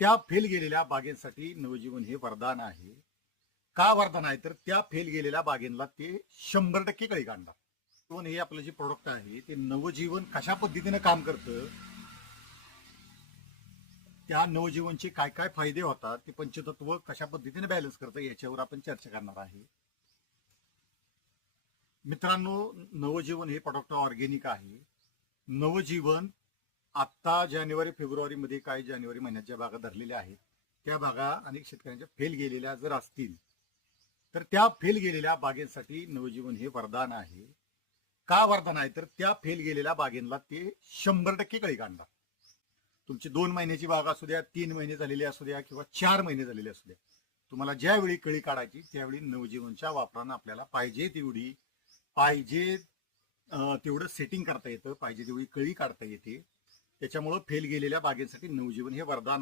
त्या फेल गेलेल्या बागेसाठी नवजीवन हे वरदान आहे. का वरदान आहे? तर त्या फेल गेलेल्या बागेला ते शंभर टक्के कळी काढणार. पण हे आपलं जे प्रोडक्ट आहे ते नवजीवन कशा पद्धतीने काम करतं? त्या नवजीवनचे काय काय फायदे होतात? ते पंचतत्व कशा पद्धतीने बॅलन्स करतं? याच्यावर आपण चर्चा करणार आहे. मित्रांनो नवजीवन हे प्रोडक्ट ऑर्गेनिक आहे. नवजीवन आत्ता जानेवारी फेब्रुवारी मध्ये काही जानेवारी महिन्यात ज्या बागा धरलेल्या आहेत त्या बागा अनेक शेतकऱ्यांच्या फेल गेलेल्या जर असतील तर त्या फेल गेलेल्या बागेसाठी नवजीवन हे वरदान आहे. का वरदान आहे? तर त्या फेल गेलेल्या बागेला ते शंभर टक्के कळी काढणार. तुमची दोन महिन्याची बाग असू द्या तीन महिने झालेली असू द्या किंवा चार महिने झालेले असू द्या तुम्हाला ज्यावेळी कळी काढायची त्यावेळी नवजीवनच्या वापरानं आपल्याला पाहिजे तेवढी पाहिजे तेवढं सेटिंग करता येतं पाहिजे तेवढी कळी काढता येते. त्याच्यामुळं फेल गेलेल्या बागेसाठी नवजीवन हे वरदान आहे.